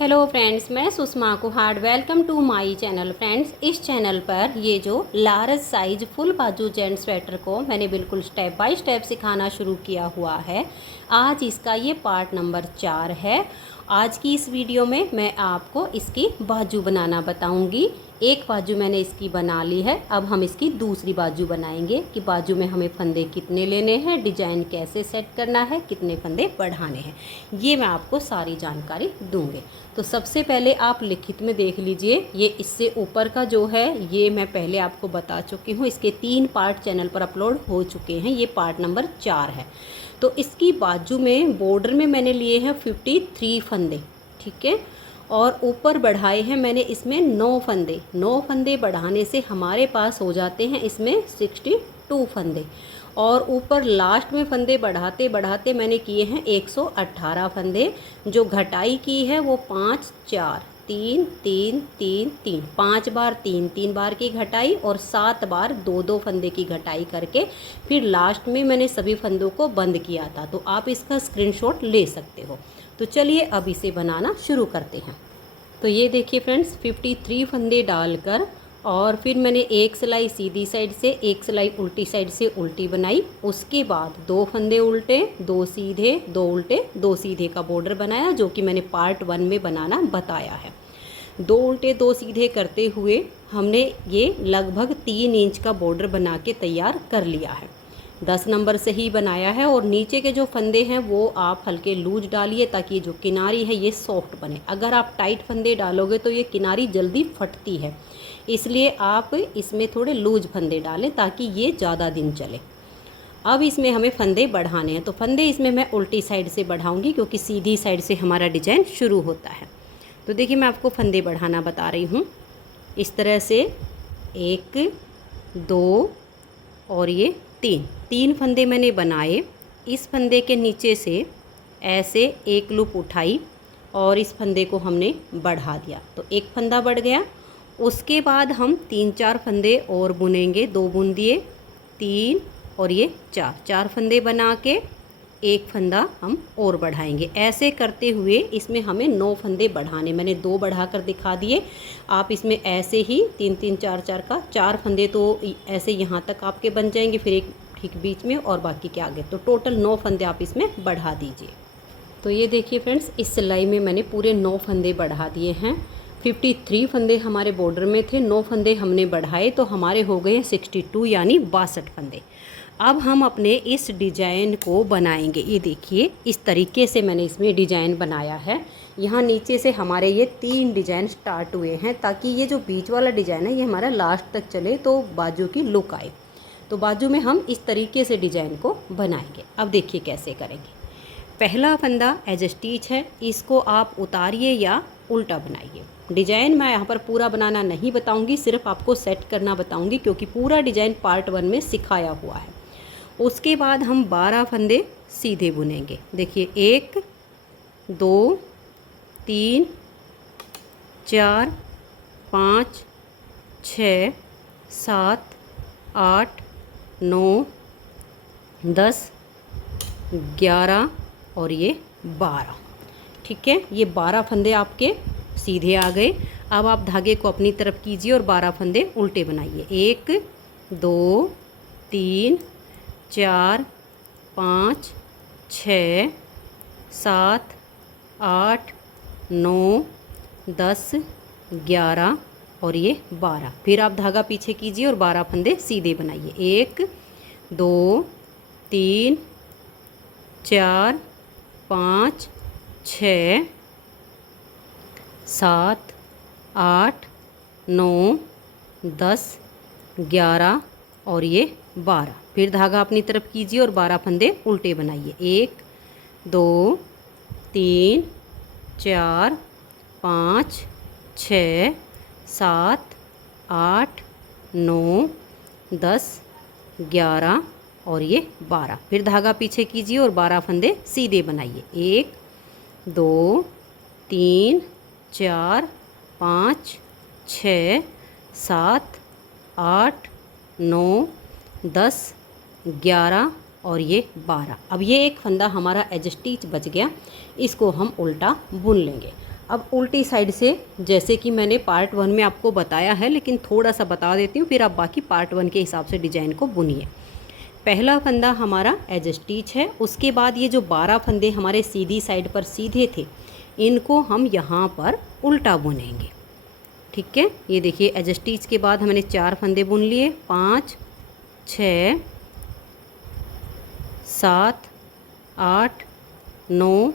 Hello friends, मैं Sushma Kuhad. Welcome to my channel. Friends, इस channel पर ये जो लार्ज साइज फुल बाजू जेंट स्वेटर को मैंने बिल्कुल स्टेप बाय स्टेप सिखाना शुरू किया हुआ है। आज इसका ये पार्ट नंबर 4 है। आज की इस वीडियो में मैं आपको इसकी बाजू बनाना बताऊंगी। एक बाजू मैंने इसकी बना ली है, अब हम इसकी दूसरी बाजू बनाएंगे कि बाजू में हमें फंदे कितने लेने हैं, डिजाइन कैसे सेट करना है, कितने फंदे बढ़ाने हैं, ये मैं आपको सारी जानकारी दूंगी। तो सबसे पहले आप लिखित में देख लीजिए, ये इससे ऊपर का जो है ये मैं पहले आपको बता चुकी हूँ। इसके 3 पार्ट चैनल पर अपलोड हो चुके हैं, ये पार्ट नंबर 4 है। तो इसकी बाजू में बॉर्डर में मैंने लिए हैं 53 फंदे, ठीक है, और ऊपर बढ़ाए हैं मैंने इसमें 9 फंदे। 9 फंदे बढ़ाने से हमारे पास हो जाते हैं इसमें 62 फंदे, और ऊपर लास्ट में फंदे बढ़ाते बढ़ाते मैंने किए हैं 118 फंदे। जो घटाई की है वो 5 4 3 3 3 3 5 बार 3 3 बार की घटाई और 7 बार 2 2 फंदे की घटाई करके फिर लास्ट में मैंने सभी फंदों को बंद किया था। तो आप इसका स्क्रीनशॉट ले सकते हो। तो चलिए अब इसे बनाना शुरू करते हैं। तो ये देखिए फ्रेंड्स, 53 फंदे डालकर और फिर मैंने एक सिलाई सीधी साइड से, एक सिलाई उल्टी साइड से उल्टी बनाई। उसके बाद 2 फंदे उल्टे, 2 सीधे, 2 उल्टे, 2 सीधे का बॉर्डर बनाया, जो कि मैंने पार्ट 1 में बनाना बताया है। 2 उल्टे 2 सीधे करते हुए हमने ये लगभग 3 इंच का बॉर्डर बना के तैयार कर लिया है। 10 नंबर से ही बनाया है। और नीचे के जो फंदे हैं वो आप हल्के लूज डालिए ताकि जो किनारी है ये सॉफ्ट बने। अगर आप टाइट फंदे डालोगे तो ये किनारी जल्दी फटती है, इसलिए आप इसमें थोड़े लूज फंदे डालें ताकि ये ज़्यादा दिन चले। अब इसमें हमें फंदे बढ़ाने हैं, तो फंदे इसमें मैं उल्टी साइड से बढ़ाऊंगी क्योंकि सीधी साइड से हमारा डिजाइन शुरू होता है। तो देखिए मैं आपको फंदे बढ़ाना बता रही हूँ। इस तरह से 1 2 और ये 3 फंदे मैंने बनाए। इस फंदे के नीचे से ऐसे एक लूप उठाई और इस फंदे को हमने बढ़ा दिया, तो एक फंदा बढ़ गया। उसके बाद हम 3 4 फंदे और बुनेंगे। 2 बुन दिए, 3 और ये 4 फंदे बना के एक फंदा हम और बढ़ाएंगे। ऐसे करते हुए इसमें हमें 9 फंदे बढ़ाने, मैंने 2 बढ़ाकर दिखा दिए। आप इसमें ऐसे ही 3 3 4 4 का 4 फंदे तो ऐसे यहाँ तक आपके बन जाएंगे, फिर एक ठीक बीच में और बाकी के आगे, तो टोटल 9 फंदे आप इसमें बढ़ा दीजिए। तो ये देखिए फ्रेंड्स, इस सिलाई में मैंने पूरे 9 फंदे बढ़ा दिए हैं। 53 फंदे हमारे बॉर्डर में थे, 9 फंदे हमने बढ़ाए तो हमारे हो गए 62 यानी 62 फंदे। अब हम अपने इस डिजाइन को बनाएंगे। ये देखिए इस तरीके से मैंने इसमें डिजाइन बनाया है। यहाँ नीचे से हमारे ये 3 डिजाइन स्टार्ट हुए हैं ताकि ये जो बीच वाला डिजाइन है ये हमारा लास्ट तक चले तो बाजू की लुक आए। तो बाजू में हम इस तरीके से डिजाइन को बनाएंगे। अब देखिए कैसे करेंगे। पहला फंदा एज स्टिच है, इसको आप उतारिए या उल्टा बनाइए। डिजाइन मैं यहाँ पर पूरा बनाना नहीं बताऊंगी, सिर्फ आपको सेट करना बताऊंगी क्योंकि पूरा डिजाइन पार्ट 1 में सिखाया हुआ है। उसके बाद हम 12 फंदे सीधे बुनेंगे। देखिए 1 2 3 4 5 6 7 8 9 10 11 और ये 12, ठीक है। ये 12 फंदे आपके सीधे आ गए। अब आप धागे को अपनी तरफ कीजिए और 12 फंदे उल्टे बनाइए। 1 2 3 4 5 6 7 8 9 10 11 और ये 12। फिर आप धागा पीछे कीजिए और 12 फंदे सीधे बनाइए। 1 2 3 4 5 6 7 8 9 10 11 और ये 12। फिर धागा अपनी तरफ कीजिए और 12 फंदे उल्टे बनाइए। 1 2 3 4 5 6 7 8 9 10 11 और ये 12। फिर धागा पीछे कीजिए और 12 फंदे सीधे बनाइए। 1 2 3 4 5 6 7 8 9 10 11 और ये 12। अब ये एक फंदा हमारा एज स्टिच बच गया, इसको हम उल्टा बुन लेंगे। अब उल्टी साइड से, जैसे कि मैंने पार्ट 1 में आपको बताया है, लेकिन थोड़ा सा बता देती हूँ, फिर आप बाकी पार्ट 1 के हिसाब से डिजाइन को बुनिए। पहला फंदा हमारा एज स्टिच है, उसके बाद ये जो 12 फंदे हमारे सीधी साइड पर सीधे थे, इनको हम यहाँ पर उल्टा बुनेंगे। ठीक है, ये देखिए एज स्टिच के बाद हमने 4 फंदे बुन लिए, 5 6 7 8 9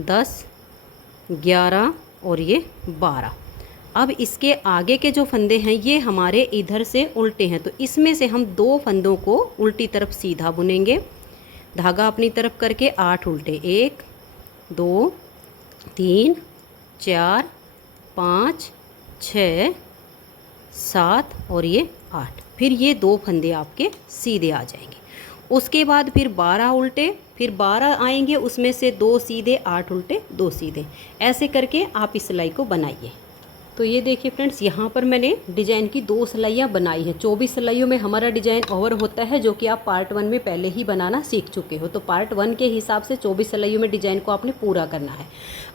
10 11 और ये 12। अब इसके आगे के जो फंदे हैं ये हमारे इधर से उल्टे हैं, तो इसमें से हम 2 फंदों को उल्टी तरफ सीधा बुनेंगे, धागा अपनी तरफ करके 8 उल्टे, 1 2 3 4 5 6 7 और ये 8। फिर ये 2 फंदे आपके सीधे आ जाएंगे। उसके बाद फिर 12 उल्टे, फिर 12 आएंगे, उसमें से 2 सीधे, 8 उल्टे 2 सीधे, ऐसे करके आप इस सिलाई को बनाइए। तो ये देखिए फ्रेंड्स, यहाँ पर मैंने डिजाइन की 2 सिलाइयाँ बनाई हैं। 24 सिलाइयों में हमारा डिजाइन ओवर होता है, जो कि आप पार्ट 1 में पहले ही बनाना सीख चुके हो। तो पार्ट 1 के हिसाब से 24 सिलाइयों में डिजाइन को आपने पूरा करना है।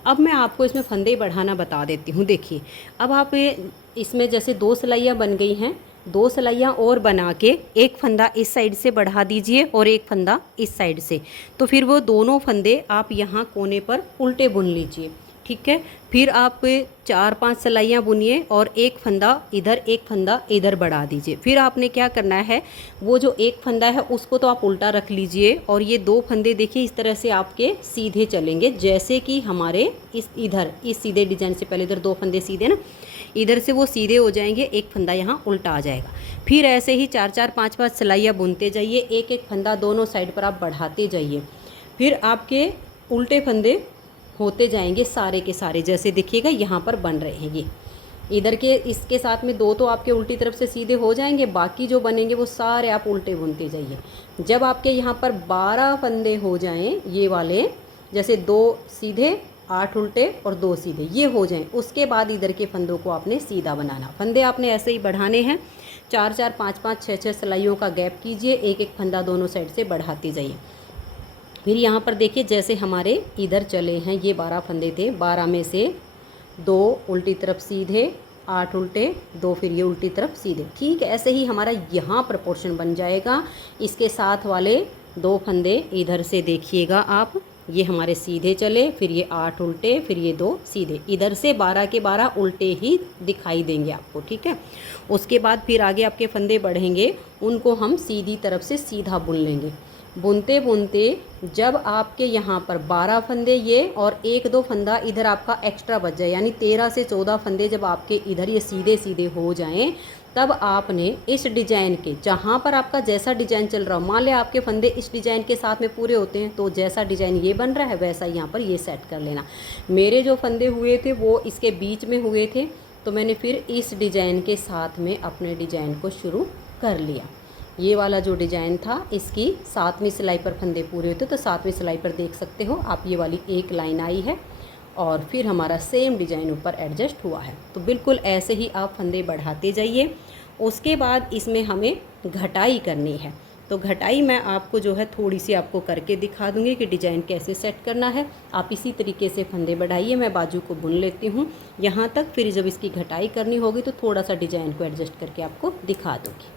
अब मैं आपको इसमें फंदे बढ़ाना बता देती हूँ। देखिए, अब आप इसमें जैसे 2 सिलाइयाँ बन गई हैं, 2 सिलाइयाँ और बना के एक फंदा इस साइड से बढ़ा दीजिए और एक फंदा इस साइड से, तो फिर वो दोनों फंदे आप यहाँ कोने पर उल्टे बुन लीजिए। ठीक है, फिर आप 4-5 सिलाइयाँ बुनिए और एक फंदा इधर, एक फंदा इधर बढ़ा दीजिए। फिर आपने क्या करना है, वो जो एक फंदा है उसको तो आप उल्टा रख लीजिए, और ये 2 फंदे देखिए इस तरह से आपके सीधे चलेंगे, जैसे कि हमारे इस सीधे डिजाइन से पहले इधर 2 फंदे सीधे ना, इधर से वो सीधे हो जाएंगे, एक फंदा यहाँ उल्टा आ जाएगा। फिर ऐसे ही 4-4 5-5 सिलाइयाँ बुनते जाइए, एक एक फंदा दोनों साइड पर आप बढ़ाते जाइए। फिर आपके उल्टे फंदे होते जाएंगे सारे के सारे, जैसे देखिएगा यहाँ पर बन रहे हैं। ये इधर के इसके साथ में 2 तो आपके उल्टी तरफ से सीधे हो जाएंगे, बाकी जो बनेंगे वो सारे आप उल्टे बुनते जाइए। जब आपके यहाँ पर 12 फंदे हो जाएं, ये वाले जैसे 2 सीधे 8 उल्टे और 2 सीधे, ये हो जाएं, उसके बाद इधर के फंदों को आपने सीधा बनाना। फंदे आपने ऐसे ही बढ़ाने हैं, 4-4 5-5 6-6 सिलाइयों का गैप कीजिए, एक एक फंदा दोनों साइड से बढ़ाते जाइए। फिर यहाँ पर देखिए, जैसे हमारे इधर चले हैं ये 12 फंदे थे, 12 में से 2 उल्टी तरफ सीधे, 8 उल्टे, 2 फिर ये उल्टी तरफ सीधे। ठीक है, ऐसे ही हमारा यहाँ प्रपोर्शन बन जाएगा। इसके साथ वाले 2 फंदे इधर से देखिएगा आप, ये हमारे सीधे चले, फिर ये 8 उल्टे, फिर ये 2 सीधे, इधर से 12 के 12 उल्टे ही दिखाई देंगे आपको। ठीक है, उसके बाद फिर आगे आपके फंदे बढ़ेंगे, उनको हम सीधी तरफ से सीधा बुन लेंगे। बुनते बुनते जब आपके यहाँ पर 12 फंदे ये और 1-2 फंदा इधर आपका एक्स्ट्रा बच जाए, यानी 13 से 14 फंदे जब आपके इधर ये सीधे सीधे हो जाएं, तब आपने इस डिजाइन के जहाँ पर आपका जैसा डिजाइन चल रहा हो, मान लिया आपके फंदे इस डिजाइन के साथ में पूरे होते हैं, तो जैसा डिजाइन ये बन रहा है वैसा यहाँ पर ये सेट कर लेना। मेरे जो फंदे हुए थे वो इसके बीच में हुए थे, तो मैंने फिर इस डिजाइन के साथ में अपने डिजाइन को शुरू कर लिया। ये वाला जो डिज़ाइन था, इसकी 7वीं सिलाई पर फंदे पूरे होते, तो 7वीं सिलाई पर देख सकते हो आप, ये वाली एक लाइन आई है और फिर हमारा सेम डिज़ाइन ऊपर एडजस्ट हुआ है। तो बिल्कुल ऐसे ही आप फंदे बढ़ाते जाइए। उसके बाद इसमें हमें घटाई करनी है, तो घटाई मैं आपको जो है थोड़ी सी आपको करके दिखा दूँगी कि डिज़ाइन कैसे सेट करना है। आप इसी तरीके से फंदे बढ़ाइए, मैं बाजू को बुन लेती हूँ यहाँ तक, फिर जब इसकी घटाई करनी होगी तो थोड़ा सा डिज़ाइन को एडजस्ट करके आपको दिखा दूँगी।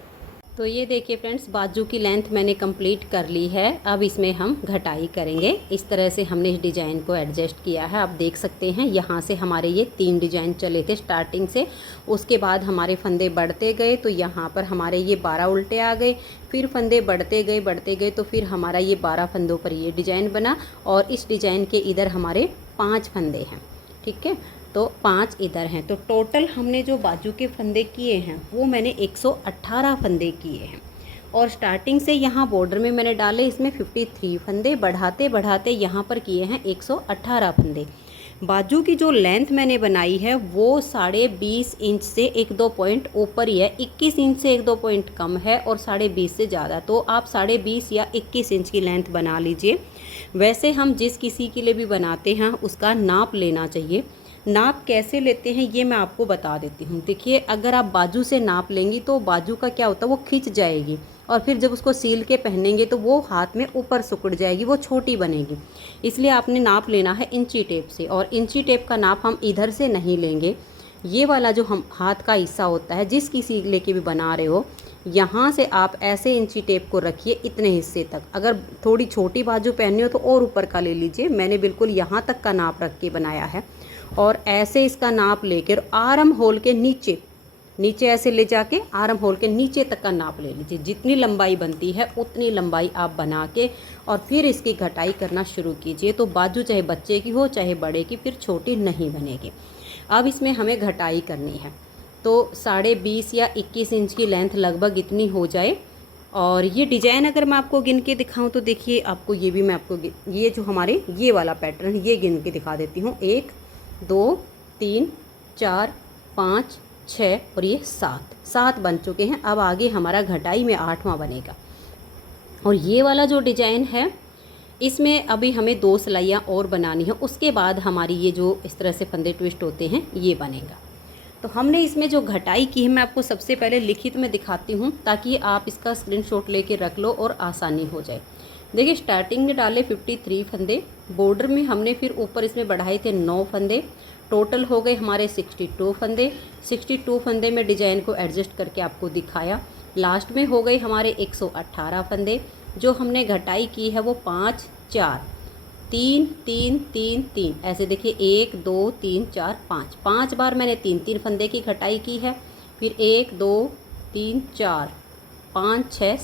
तो ये देखिए फ्रेंड्स, बाजू की लेंथ मैंने कंप्लीट कर ली है। अब इसमें हम घटाई करेंगे। इस तरह से हमने इस डिज़ाइन को एडजस्ट किया है। आप देख सकते हैं यहाँ से हमारे ये 3 डिज़ाइन चले थे स्टार्टिंग से, उसके बाद हमारे फंदे बढ़ते गए, तो यहाँ पर हमारे ये 12 उल्टे आ गए, फिर फंदे बढ़ते गए, तो फिर हमारा ये 12 फंदों पर ये डिज़ाइन बना, और इस डिज़ाइन के इधर हमारे 5 फंदे हैं। ठीक है, तो 5 इधर हैं, तो टोटल हमने जो बाजू के फंदे किए हैं वो मैंने 118 फंदे किए हैं। और स्टार्टिंग से यहाँ बॉर्डर में मैंने डाले इसमें 53 फंदे, बढ़ाते बढ़ाते यहाँ पर किए हैं 118 फंदे। बाजू की जो लेंथ मैंने बनाई है वो 20.5 इंच से 1-2 पॉइंट ऊपर ही है, 21 इंच से 1-2 पॉइंट कम है और 20.5 से ज़्यादा, तो आप 20.5 या 21 इंच की लेंथ बना लीजिए। वैसे हम जिस किसी के लिए भी बनाते हैं उसका नाप लेना चाहिए। नाप कैसे लेते हैं ये मैं आपको बता देती हूँ। देखिए, अगर आप बाजू से नाप लेंगी तो बाजू का क्या होता है, वो खिंच जाएगी और फिर जब उसको सील के पहनेंगे तो वो हाथ में ऊपर सिकुड़ जाएगी, वो छोटी बनेगी। इसलिए आपने नाप लेना है इंची टेप से, और इंची टेप का नाप हम इधर से नहीं लेंगे। ये वाला जो हम हाथ का हिस्सा होता है, जिस किसी लेके भी बना रहे हो, यहाँ से आप ऐसे इंची टेप को रखिए इतने हिस्से तक। अगर थोड़ी छोटी बाजू पहननी हो तो और ऊपर का ले लीजिए। मैंने बिल्कुल यहाँ तक का नाप रख के बनाया है। और ऐसे इसका नाप लेकर आर्म होल के नीचे नीचे ऐसे ले जाके आर्म होल के नीचे तक का नाप ले लीजिए। जितनी लंबाई बनती है उतनी लंबाई आप बना के और फिर इसकी घटाई करना शुरू कीजिए। तो बाजू चाहे बच्चे की हो चाहे बड़े की, फिर छोटी नहीं बनेगी। अब इसमें हमें घटाई करनी है, तो 20.5 या 21 इंच की लेंथ लगभग इतनी हो जाए। और ये डिज़ाइन अगर मैं आपको गिन के दिखाऊं तो देखिए, आपको ये भी मैं आपको ये जो हमारे ये वाला पैटर्न ये गिन के दिखा देती हूँ। 1 2 3 4 5 6 और ये 7 बन चुके हैं। अब आगे हमारा घटाई में 8वां बनेगा। और ये वाला जो डिज़ाइन है, इसमें अभी हमें 2 सिलाइयाँ और बनानी है। उसके बाद हमारी ये जो इस तरह से फंदे ट्विस्ट होते हैं ये बनेगा। तो हमने इसमें जो घटाई की है, मैं आपको सबसे पहले लिखित में दिखाती हूँ ताकि आप इसका स्क्रीनशॉट लेके रख लो और आसानी हो जाए। देखिए, स्टार्टिंग में डाले 53 फंदे, बॉर्डर में हमने फिर ऊपर इसमें बढ़ाए थे 9 फंदे, टोटल हो गए हमारे 62 फंदे। 62 फंदे में डिज़ाइन को एडजस्ट करके आपको दिखाया। लास्ट में हो गए हमारे 118 फंदे। जो हमने घटाई की है वो 5 4 3 3 3 3 ऐसे देखिए, 1 2 3 4 5 बार मैंने 3 फंदे की घटाई की है। फिर 1 2 3 4 5 6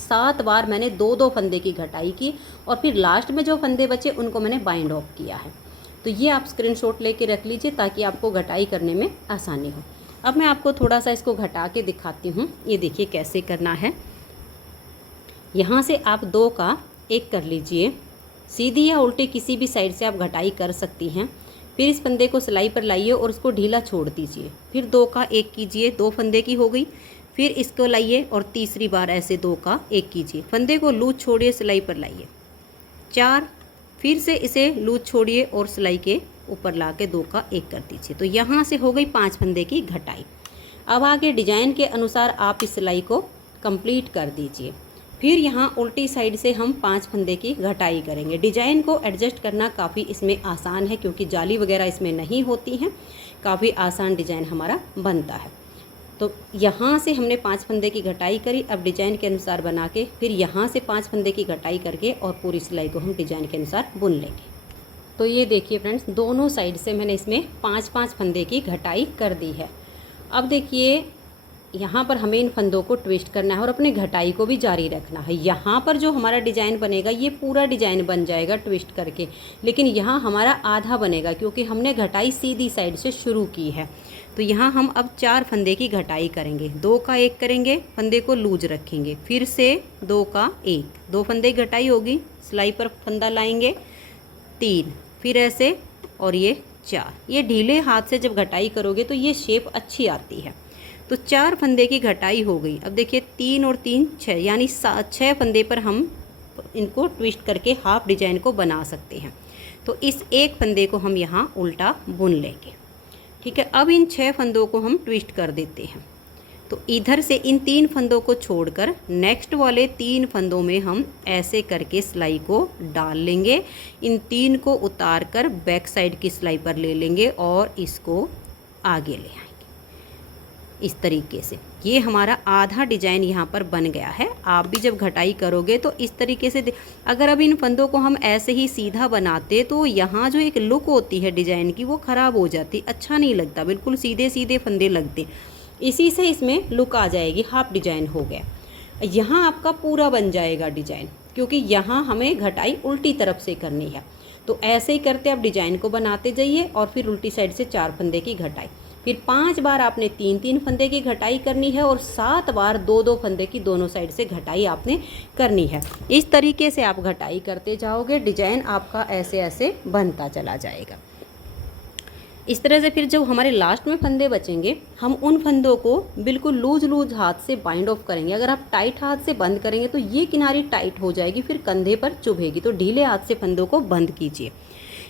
7 बार मैंने 2 फंदे की घटाई की। और फिर लास्ट में जो फंदे बचे उनको मैंने बाइंड ऑफ किया है। तो ये आप स्क्रीनशॉट लेके रख लीजिए ताकि आपको घटाई करने में आसानी हो। अब मैं आपको थोड़ा सा इसको घटा के दिखाती हूँ। ये देखिए कैसे करना है। यहाँ से आप 2 का 1 कर लीजिए। सीधी या उल्टी किसी भी साइड से आप घटाई कर सकती हैं। फिर इस फंदे को सिलाई पर लाइए और उसको ढीला छोड़ दीजिए। फिर 2 का 1 कीजिए, 2 फंदे की हो गई। फिर इसको लाइए और तीसरी बार ऐसे 2 का 1 कीजिए। फंदे को लूज छोड़िए, सिलाई पर लाइए। 4, फिर से इसे लूज छोड़िए और सिलाई के ऊपर ला के 2 का 1 कर दीजिए। तो यहाँ से हो गई 5 फंदे की घटाई। अब आगे डिजाइन के अनुसार आप इस सिलाई को कंप्लीट कर दीजिए। फिर यहाँ उल्टी साइड से हम 5 फंदे की घटाई करेंगे। डिजाइन को एडजस्ट करना काफ़ी इसमें आसान है क्योंकि जाली वगैरह इसमें नहीं होती हैं। काफ़ी आसान डिजाइन हमारा बनता है। तो यहाँ से हमने 5 फंदे की घटाई करी। अब डिजाइन के अनुसार बना के फिर यहाँ से 5 फंदे की घटाई करके और पूरी सिलाई को हम डिजाइन के अनुसार बुन लेंगे। तो ये देखिए फ्रेंड्स, दोनों साइड से मैंने इसमें 5-5 फंदे की घटाई कर दी है। अब देखिए, यहाँ पर हमें इन फंदों को ट्विस्ट करना है और अपनी घटाई को भी जारी रखना है। यहाँ पर जो हमारा डिज़ाइन बनेगा ये पूरा डिज़ाइन बन जाएगा ट्विस्ट करके, लेकिन यहाँ हमारा आधा बनेगा क्योंकि हमने घटाई सीधी साइड से शुरू की है। तो यहाँ हम अब 4 फंदे की घटाई करेंगे। 2 का 1 करेंगे, फंदे को लूज रखेंगे। फिर से 2 का 1, 2 फंदे की घटाई होगी, सिलाई पर फंदा लाएंगे 3, फिर ऐसे और ये 4। ये ढीले हाथ से जब घटाई करोगे तो ये शेप अच्छी आती है। तो 4 फंदे की घटाई हो गई। अब देखिए 3 और 3 6, यानी 6 फंदे पर हम इनको ट्विस्ट करके हाफ डिजाइन को बना सकते हैं। तो इस एक फंदे को हम यहाँ उल्टा बुन लेंगे। ठीक है, अब इन 6 फंदों को हम ट्विस्ट कर देते हैं। तो इधर से इन 3 फंदों को छोड़कर नेक्स्ट वाले 3 फंदों में हम ऐसे करके सिलाई को डाल लेंगे। इन 3 को उतार कर बैक साइड की सिलाई पर ले लेंगे और इसको आगे ले आएंगे इस तरीके से। ये हमारा आधा डिजाइन यहाँ पर बन गया है। आप भी जब घटाई करोगे तो इस तरीके से अगर अब इन फंदों को हम ऐसे ही सीधा बनाते तो यहाँ जो एक लुक होती है डिजाइन की वो ख़राब हो जाती, अच्छा नहीं लगता। बिल्कुल सीधे सीधे फंदे लगते, इसी से इसमें लुक आ जाएगी। हाफ डिजाइन हो गया। यहाँ आपका पूरा बन जाएगा डिजाइन, क्योंकि यहाँ हमें घटाई उल्टी तरफ से करनी है। तो ऐसे ही करते आप डिजाइन को बनाते जाइए और फिर उल्टी साइड से 4 फंदे की घटाई। फिर 5 बार आपने 3-3 फंदे की घटाई करनी है और 7 बार 2-2 फंदे की दोनों साइड से घटाई आपने करनी है। इस तरीके से आप घटाई करते जाओगे, डिजाइन आपका ऐसे ऐसे बनता चला जाएगा। इस तरह से फिर जब हमारे लास्ट में फंदे बचेंगे, हम उन फंदों को बिल्कुल लूज हाथ से बाइंड ऑफ करेंगे। अगर आप टाइट हाथ से बंद करेंगे तो ये किनारी टाइट हो जाएगी, फिर कंधे पर चुभेगी। तो ढीले हाथ से फंदों को बंद कीजिए।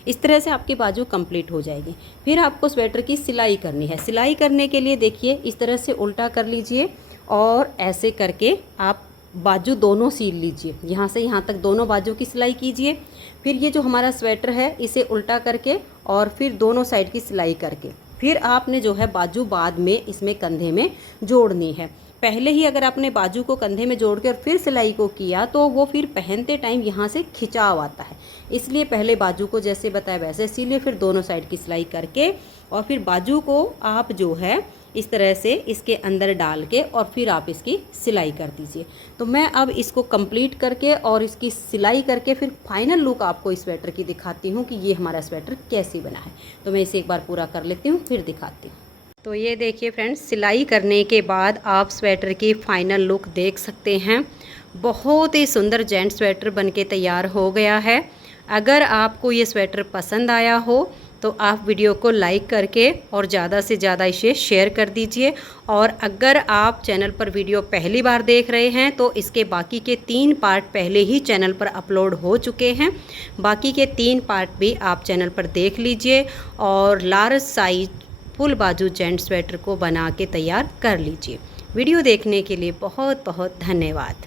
इस तरह से आपकी बाजू कंप्लीट हो जाएगी। फिर आपको स्वेटर की सिलाई करनी है। सिलाई करने के लिए देखिए इस तरह से उल्टा कर लीजिए और ऐसे करके आप बाजू दोनों सील लीजिए, यहाँ से यहाँ तक दोनों बाजू की सिलाई कीजिए। फिर ये जो हमारा स्वेटर है इसे उल्टा करके और फिर दोनों साइड की सिलाई करके फिर आपने जो है बाजू बाद में इसमें कंधे में जोड़नी है। पहले ही अगर आपने बाजू को कंधे में जोड़ के और फिर सिलाई को किया तो वो फिर पहनते टाइम यहाँ से खिंचाव आता है, इसलिए पहले बाजू को जैसे बताया वैसे सिलिए, फिर दोनों साइड की सिलाई करके और फिर बाजू को आप जो है इस तरह से इसके अंदर डाल के और फिर आप इसकी सिलाई कर दीजिए। तो मैं अब इसको कंप्लीट करके और इसकी सिलाई करके फिर फाइनल लुक आपको इस स्वेटर की दिखाती हूँ कि ये हमारा स्वेटर कैसे बना है। तो मैं इसे एक बार पूरा कर लेती हूँ फिर दिखाती हूँ। तो ये देखिए फ्रेंड्स, सिलाई करने के बाद आप स्वेटर की फ़ाइनल लुक देख सकते हैं। बहुत ही सुंदर जेंट्स स्वेटर बनके तैयार हो गया है। अगर आपको ये स्वेटर पसंद आया हो तो आप वीडियो को लाइक करके और ज़्यादा से ज़्यादा इसे शेयर कर दीजिए। और अगर आप चैनल पर वीडियो पहली बार देख रहे हैं तो इसके बाकी के 3 पार्ट पहले ही चैनल पर अपलोड हो चुके हैं। बाकी के 3 पार्ट भी आप चैनल पर देख लीजिए और लार्ज साइज फुल बाजू जेंट्स स्वेटर को बना के तैयार कर लीजिए। वीडियो देखने के लिए बहुत बहुत धन्यवाद।